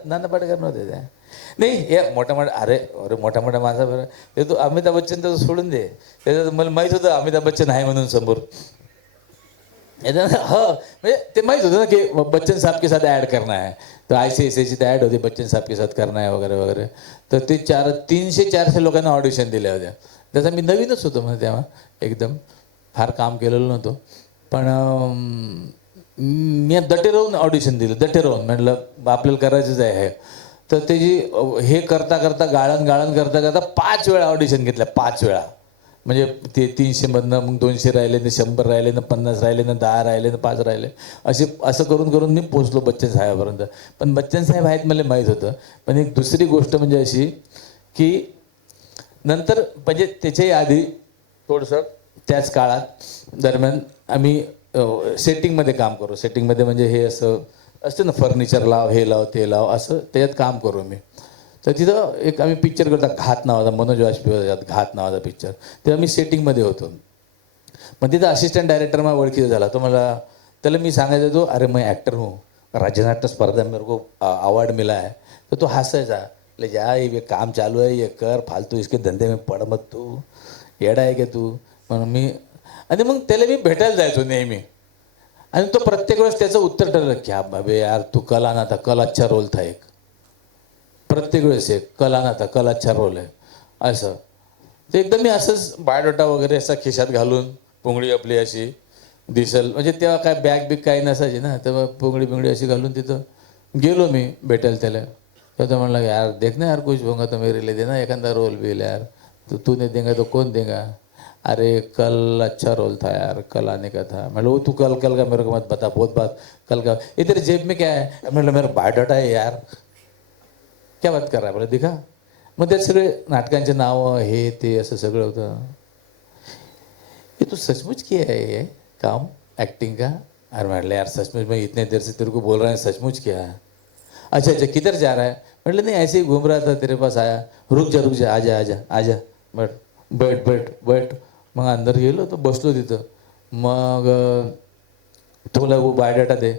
नाना पाटेकर नव्हते त्या. नाही हे मोठ्या मोठ्या माणसा बरं, ते तो अमिताभ बच्चन तर सोडून दे. त्याचं मला माहीत होतं अमिताभ बच्चन आहे म्हणून समोर. हो, म्हणजे ते माहीत होतं ना की बच्चन साहब के साथ ॲड करना है. तर ICICIची ते ॲड होती, बच्चन साहब के साथ करना है वगैरे वगैरे. तर ते 300-400 लोकांना ऑडिशन दिल्या होत्या. त्याचा मी नवीनच होतो म्हणजे तेव्हा, एकदम फार काम केलेलं नव्हतं. पण मी दटे राहून ऑडिशन दिलं, दटे राहून म्हटलं आपल्याला करायचंच आहे हे. तर त्याची हे करता गाळण करता 5 वेळा ऑडिशन घेतल्या, 5 वेळा. म्हणजे ते 300मधनं मग 200 राहिले, ना 100 राहिले, ना 50 राहिले, ना 10 राहिले, ना 5 राहिले, असं करून मी पोचलो बच्चन साहेबापर्यंत. पण बच्चन साहेब आहेत मला माहीत होतं. पण एक दुसरी गोष्ट म्हणजे अशी की नंतर म्हणजे त्याच्याही आधी थोडंसं त्याच काळात दरम्यान आम्ही सेटिंगमध्ये काम करू. सेटिंगमध्ये म्हणजे हे असतं ना, फर्निचर लाव, हे लाव, ते लाव, असं त्याच्यात काम करू मी. तर तिथं एक आम्ही पिक्चर करता, घात नावाचा, मनोज वाजपेयी घात नावाचा पिक्चर, तेव्हा मी सेटिंगमध्ये होतो. मग तिथं असिस्टंट डायरेक्टर मला ओळखीचा झाला. तो मला, त्याला मी सांगायचं, तो अरे मैं ॲक्टर हूँ, राज्य नाट्य स्पर्धा में मेरे को अवार्ड मिला है. तर तो हसायचा, ले जा ये काम चालू आहे, ये कर, फालतू इसके धंदे में पड मत, तू येडा आहे का तू. म्हणून मी, आणि मग त्याला मी भेटायला जायचो नेहमी. आणि तो प्रत्येक वेळेस त्याचं उत्तर ठरलं, क्या बाबे यार तू कल आना था, कल अच्छा रोल था एक. प्रत्येक वेळेस एक कल आना था, कल अच्छा रोल आहे असं. ते एकदम मी असंच बायोडाटा वगैरे असा खिशात घालून, पुंगळी आपली अशी दिसल, म्हणजे तेव्हा काय बॅग बिग काही नसायची ना, तेव्हा पुंगळी बिंगडी अशी घालून तिथं गेलो मी भेटायला त्याला. तर तो म्हणला, यार देख ना यार, कुछ होगा तो मेरे लिए देना एखादा रोल बिल यार, तू नहीं देगा तो कौन देगा. अरे कल अच्छा रोल था यार, कल आने का था. मतलब वो तू कल कल का मेरे को मत बता, बहुत बात कल का. ये तेरे जेब में क्या है. मतलब मेरा बायोडाटा है यार. क्या बात कर रहा है, बोला दिखा. मग त्यात सगळे नाटकांचे नावं हे ते असं सगळं होतं. ये तू सचमुच किया है ये काम एक्टिंग का. अरे म्हटलं यार सचमुच, मैं इतने देर से तेरे को बोल रहा है, सचमुच किया है. अच्छा अच्छा किधर जा रहा है. म्हटलं नाही ऐसे ही घूम रहा था, तेरे पास आया. रुक जा, आजा आजा आजा. बैठ बैठ बैठ. मग अंदर गेलो, तो बसलो तिथं. मग तुला वो बायोडाटा दे.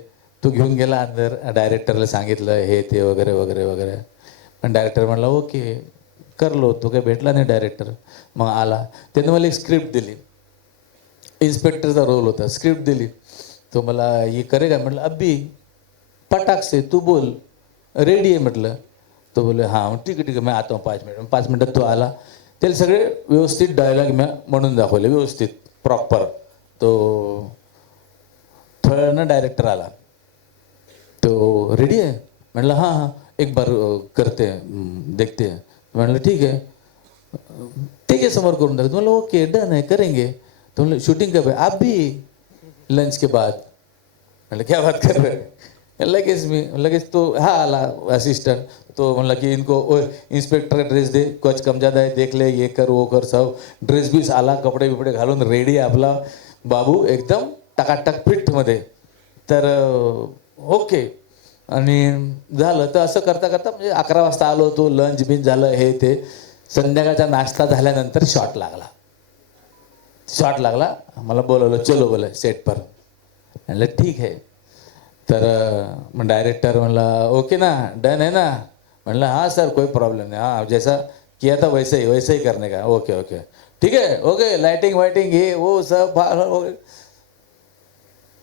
तो घेऊन गेला अंदर, डायरेक्टरला सांगितलं हे ते वगैरे वगैरे वगैरे. पण डायरेक्टर म्हणला ओके कर लो. तो काही भेटला नाही डायरेक्टर. मग आला, त्यानं मला एक स्क्रिप्ट दिली. इन्स्पेक्टरचा रोल होता. स्क्रिप्ट दिली. तो मला ये करेगा. म्हटलं अभी पटाक से तू बोल, रेडी आहे म्हटलं. तो बोले हां ठीक आहे मैं आता हूँ 5 मिनट. 5 मिनटात तो आला. त्याला सगळे व्यवस्थित डायलॉग मी म्हणून दाखवले, व्यवस्थित प्रॉपर. तो थोड्या वेळानं डायरेक्टर आला. तो रेडी आहे म्हटलं हां हां एक बार करते देखते. म्हटलं ठीक आहे, त्याच्यासमोर करून दाखवतो. म्हणलं ओके डन है करेंगे. तो म्हणलं शूटिंग कब है. आप भी लंच के बाद. म्हटलं क्या बात कर रहे. लगेच तो हा आला असिस्टंट. तो म्हणला की इनको ओ इंस्पेक्टर ड्रेस दे, कुछ कम ज़्यादा है देख ले, ये कर वो कर. सब ड्रेस बीस आला, कपडे बिपडे घालून रेडी आपला बाबू एकदम टकाटक फिटमध्ये. तर ओके. आणि झालं. तर असं करता करता म्हणजे 11 वाजता आलो होतो. लंच बिन झालं हे ते. संध्याकाळचा नाश्ता झाल्यानंतर शॉट लागला. मला बोलवलं चलो बोला सेट पर. म्हणलं ठीक आहे. तर मग डायरेक्टर म्हणला ओके ना, डन है ना. म्हणलं हाँ सर कोई प्रॉब्लम नहीं, हाँ जैसा किया था वैसे ही करने का. ओके ओके ठीक है ओके. लाइटिंग वाइटिंग ये वो सब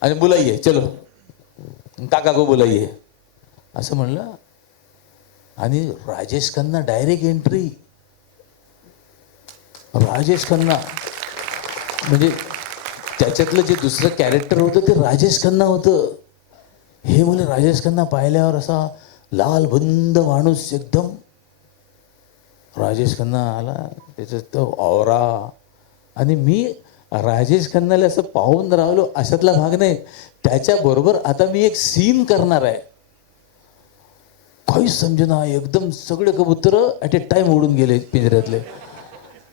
आणि बुलाइए चलो, काका को बुलाइए असं म्हणलं. आणि राजेश खन्ना डायरेक्ट एंट्री. राजेश खन्ना म्हणजे त्याच्यातलं जे दुसरं कॅरेक्टर होतं ते राजेश खन्ना होतं. हे मुले राजेश खन्ना पाहिल्यावर असा लाल बंद माणूस एकदम. राजेश खन्ना आला, त्याच्यात तो औरा. आणि मी राजेश खन्नाला असं पाहून राहिलो अशातला भाग नाही. त्याच्याबरोबर आता मी एक सीन करणार आहे. काहीच समजेना, एकदम सगळे कबूतर ॲट ए टाइम उडून गेले पिंजऱ्यातले.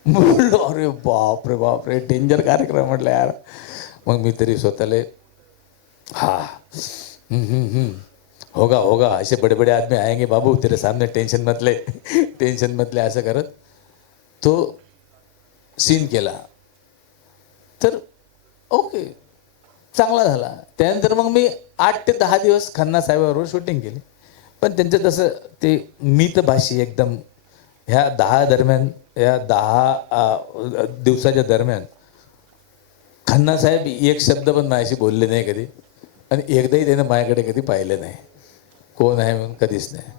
म्हणलं अरे बापरे डेंजर कार्यक्रम म्हटलं यार. मग मी तरी स्वतःले हा होगा ऐसे बड़े बड़े आदमी आएंगे बाबू तेरे सामने, टेंशन मत ले असं करत तो सीन केला. तर ओके चांगला झाला. त्यानंतर मग मी 8 ते 10 दिवस खन्ना साहेबाबरोबर शूटिंग केली. पण त्यांचं तसं ते मितभाषी एकदम. ह्या 10 दिवसाच्या दरम्यान खन्ना साहेब एक शब्द पण माझ्याशी बोलले नाही कधी. आणि एकदाही त्यानं माझ्याकडे कधी पाहिलं नाही, कोण आहे म्हणून कधीच नाही.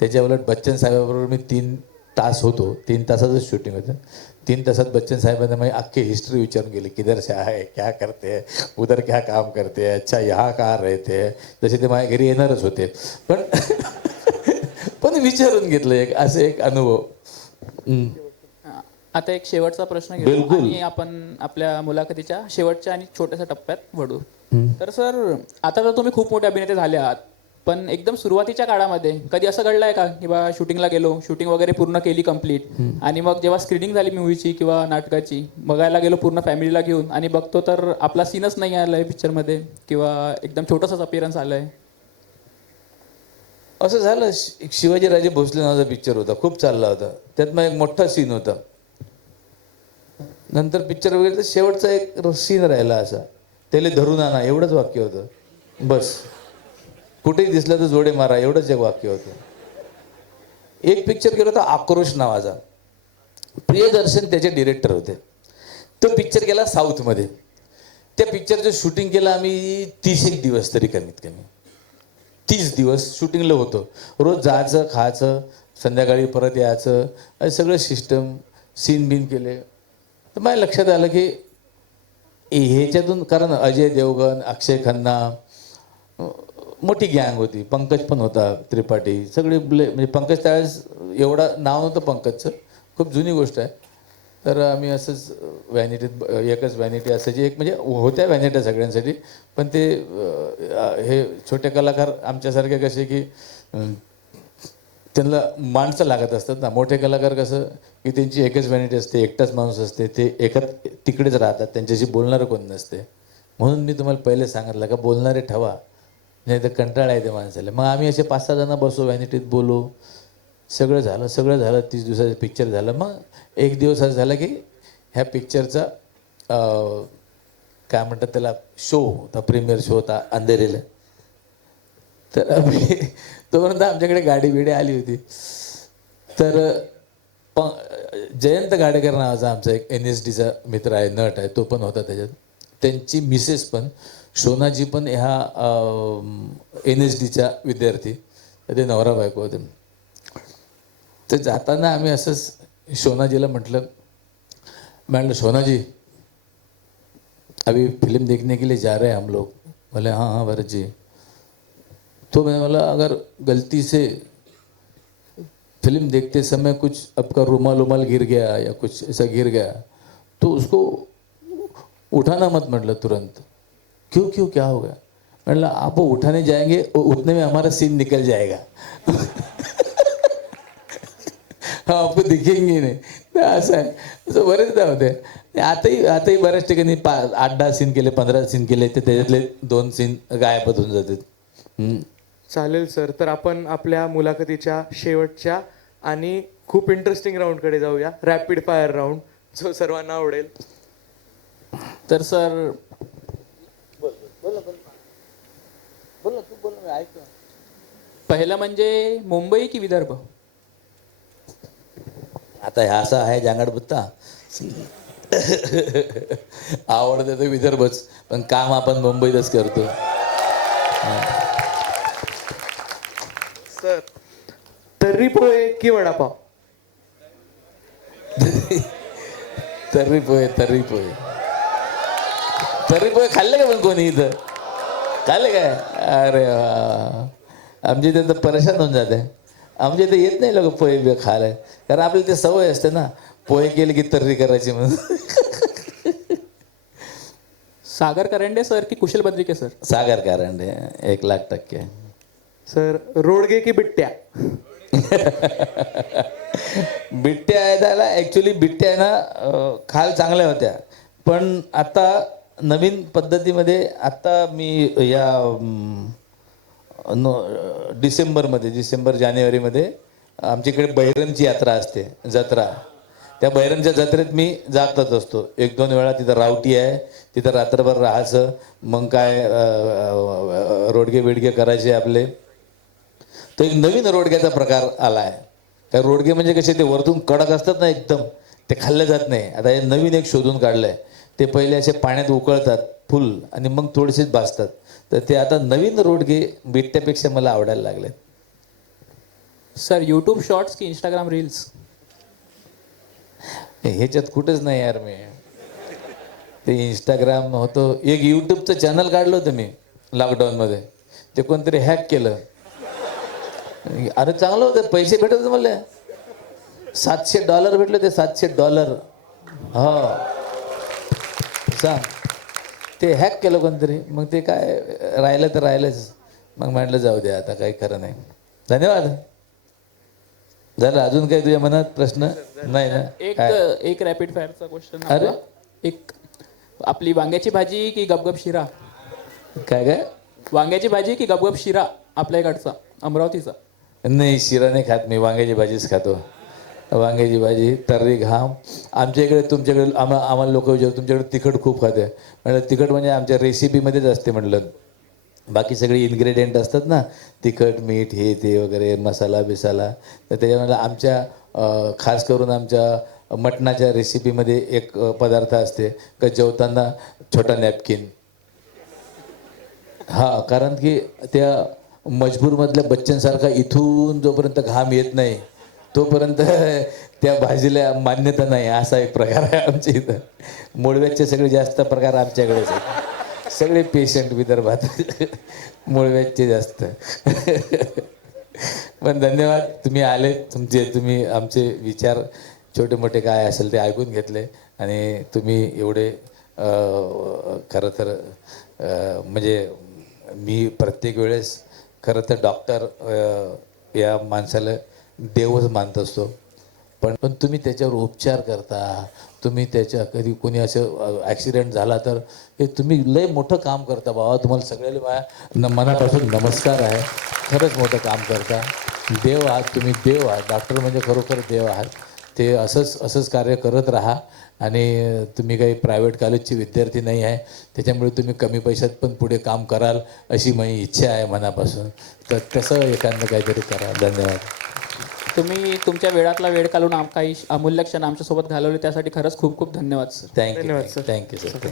त्याच्या उलट बच्चन साहेबाबरोबर मी 3 तास होतो. 3 तासाचंच शूटिंग होतं. 3 तासात बच्चन साहेबांना माझी अख्खी हिस्ट्री विचारून गेली. किधर से आहे, क्या करते है, उधर क्या काम करते है, अच्छा यहाँ कहाँ रहते है. जसे ते माझ्या घरी येणारच होते पण विचारून घेतलं एक असं एक अनुभव. आता एक शेवटचा प्रश्न घेऊ बिलकुल. आणि आपण आपल्या मुलाखतीच्या शेवटच्या आणि छोट्याशा टप्प्यात वळू. तर सर आता तर तुम्ही खूप मोठे अभिनेते झाले आहात. पण एकदम सुरुवातीच्या काळामध्ये कधी असं घडलंय का की बा शूटिंगला गेलो, शूटिंग वगैरे पूर्ण केली कंप्लीट, आणि मग जेव्हा स्क्रीनिंग झाली मूवीची किंवा नाटकाची, बघायला गेलो पूर्ण फॅमिलीला घेऊन आणि बघतो तर आपला सीनच नाही आलाय पिक्चरमध्ये किंवा एकदम छोटासाच अपीअरन्स आलाय? असं झालं. एक शिवाजीराजे भोसले नावाचा पिक्चर होता, खूप चालला होता. त्यात मग एक मोठा सीन होता. नंतर पिक्चर वगैरे तर शेवटचा एक सीन राहिला असा, त्याला धरून आणा एवढंच वाक्य होतं. बस, कुठेही दिसलं तर जोडे मारा एवढंच एक वाक्य होतं. एक पिक्चर केला होता आक्रोश नावाचा, प्रियदर्शन त्याचे डिरेक्टर होते. तो पिक्चर गेला साऊथमध्ये. त्या पिक्चरचं शूटिंग केलं आम्ही 30 दिवस तरी कमीत कमी. 30 दिवस शूटिंगला होतं. रोज जायचं, खायचं, संध्याकाळी परत यायचं, आणि सगळं सिस्टम सीन बिन केले. तर माझ्या लक्षात आलं की ह्याच्यातून, कारण अजय देवगण, अक्षय खन्ना, मोठी गँग होती. पंकज पण होता त्रिपाठी, सगळे म्हणजे पंकज त्यावेळेस एवढा नाव नव्हतं पंकजचं, खूप जुनी गोष्ट आहे. तर आम्ही असंच व्हॅनिटीत, एकच व्हॅनिटी असायची एक, म्हणजे होत्या व्हॅनिट्या सगळ्यांसाठी, पण ते हे छोटे कलाकार आमच्यासारखे कसे की त्यांना माणसं लागत असतात ना. मोठे कलाकार कसं की त्यांची एकच व्हॅनिटी असते, एकटाच माणूस असते, ते एकच तिकडेच राहतात, त्यांच्याशी बोलणारं कोण नसते. म्हणून मी तुम्हाला पहिले सांगितलं का बोलणारे ठेवा, नाही तर कंटाळा येते माणसाला. मग आम्ही असे 5-6 जण बसू, व्हॅनिटीत बोलू. सगळं झालं 30 दिवसाचं पिक्चर झालं. मग एक दिवस असं झाला की ह्या पिक्चरचा काय म्हणतात त्याला, शो होता, प्रीमियर शो होता अंधेरीला. तर आम्ही तोपर्यंत आमच्याकडे गाडी बिडी आली होती. तर जयंत गाडेकर नावाचा आमचा एक NSDचा मित्र आहे, नट आहे, तो पण होता त्याच्यात. त्यांची मिसेस पण, शोनाजी पण ह्या NSDच्या विद्यार्थी, ते नवरा बायको होते. तर जाताना आम्ही असंच शोनाजीला म्हटलं शोनाजी अभी फिल्म देखने के लिए जा रहे हैं हम लोग. बोले हाँ हाँ भरत जी. तो मैंने बोला अगर गलती से फिल्म देखते समय कुछ आपका रुमाल गिर गया या कुछ ऐसा गिर गया तो उसको उठाना मत. म्हटलं तुरंत. क्यों क्या हो गया? मतलब आप वो उठाने जाएंगे उतने में हमारा सीन निकल जाएगा. हाँ आपको दिखेंगे नाही. असं आहे. असं बरेचदा होते. आताही बऱ्याच ठिकाणी 8-10 सीन केले, 15 सीन केले, ते त्याच्यातले 2 सीन गायबच होऊन जातात. चालेल सर. तर आपण आपल्या मुलाखतीच्या शेवटच्या आणि खूप इंटरेस्टिंग राऊंडकडे जाऊया, रॅपिड फायर राऊंड, जो सर्वांना आवडेल. तर सर पहिलं म्हणजे मुंबई की विदर्भ? आता ह्या असा आहे जांगाडबुत्ता. आवडतं तर विदर्भच, पण काम आपण मुंबईतच करतो. सर तर्री पोहे की वडापाव? तर्री पोहे खाल्ले का पण कोणी इथं? खाल्ले काय? अरे वा, आमच्या इथे तर परेशान होऊन जाते. आमच्या इथे येत नाही लोक पोहे बी खायला, कारण आपल्याला ते सवय असते ना, पोहे केले की तर्री करायची म्हणून. सागर करंडे सर की कुशल बद्रिके सर? सागर कारंडे 1,00,000%. सर रोडगे की बिट्ट्या? बिट्ट्या आहे त्याला, ॲक्च्युली बिट्ट्या आहे ना खाल चांगल्या होत्या, पण आता नवीन पद्धतीमध्ये आता मी या डिसेंबर जानेवारीमध्ये आमच्याकडे बहिरमची यात्रा असते, जत्रा. त्या बहिरमच्या जत्रेत मी जातच असतो. 1-2 वेळा. तिथं रावटी आहे, तिथं रात्रभर राहायचं. मग काय रोडगे बिडगे करायचे आपले. तर एक नवीन रोडग्याचा प्रकार आला आहे. त्या रोडगे म्हणजे कसे, ते वरतून कडक असतात ना एकदम, ते खाल्ले जात नाही. आता हे नवीन एक शोधून काढलं आहे. ते पहिले असे पाण्यात उकळतात फुल आणि मग थोडेसेच भाजतात. तर ते आता नवीन रोडगे बिट्ट्यापेक्षा मला आवडायला लागले. सर यूट्यूब शॉर्ट्स की इंस्टाग्राम रील्स? ह्याच्यात कुठंच नाही यार मी. ते इंस्टाग्राम होतं, एक यूट्यूबचं चॅनल काढलं होतं मी लॉकडाऊनमध्ये. ते कोणतरी हॅक केलं. अरे चांगलं होतं, पैसे भेटत होते मला. $700 भेटले ते. $700. हो सांग. ते हॅक केलं कोणतरी. मग ते काय राहिलं तर राहिलंच. मग म्हटलं जाऊ दे आता काही खरं नाही. धन्यवाद. झालं अजून काही तुझ्या मनात प्रश्न नाही ना? एक काय? एक रॅपिड फायरचा क्वेश्चन. अरे. एक आपली वांग्याची भाजी की गपगप शिरा? काय काय? वांग्याची भाजी की गपगप शिरा आपल्या इकडचा अमरावतीचा? नाही, शिरा नाही खात मी, वांग्याची भाजीच खातो. वांग्याची भाजी, तर्री, घाम. आमच्या इकडे तुमच्याकडे आम्हाला लोक विचारतात तुमच्याकडे तिखट खूप खाते. म्हटलं तिखट म्हणजे आमच्या रेसिपीमध्येच असते म्हटलं. बाकी सगळे इन्ग्रेडियंट असतात ना, तिखट मीठ हे ते वगैरे मसाला बिसाला, तर त्याच्यामध्ये आमच्या खास करून आमच्या मटणाच्या रेसिपीमध्ये एक पदार्थ असते का जेवताना छोटा नॅपकिन. हा, कारण की त्या मजबूरमधल्या बच्चनसारखा इथून जोपर्यंत घाम येत नाही तोपर्यंत त्या भाजीला मान्यता नाही, असा एक प्रकार आहे आमच्या इथं. मुळव्याचे सगळे जास्त प्रकार आमच्याकडेच आहेत. सगळे पेशंट विदर्भात मुळव्याचे जास्त. पण धन्यवाद, तुम्ही आले, तुम्ही आमचे विचार छोटे मोठे काय असेल ते ऐकून घेतले आणि तुम्ही एवढे खरं तर म्हणजे मी प्रत्येक वेळेस खरं तर डॉक्टर या माणसाला देवच मानत असतो, पण तुम्ही त्याच्यावर उपचार करता. तुम्ही त्याच्या कधी कोणी असं ॲक्सिडेंट झाला तर हे तुम्ही लय मोठं काम करता बाबा. तुम्हाला सगळ्याला माझ्या मनापासून नमस्कार आहे. खरंच मोठं काम करता. देव आहात तुम्ही, देव आहात. डॉक्टर म्हणजे खरोखर देव आहात. ते असंच कार्य करत राहा. आणि तुम्ही काही प्रायव्हेट कॉलेजचे विद्यार्थी नाही आहे, त्याच्यामुळे तुम्ही कमी पैशात पण पुढे काम कराल अशी माझी इच्छा आहे मनापासून. तर तसं एखादं काहीतरी करा. धन्यवाद. तुम्ही तुमच्या वेळातला वेळ काढून काही अमूल्य क्षण आमच्यासोबत घालवले त्यासाठी खरंच खूप खूप धन्यवाद सर. Thank you sir.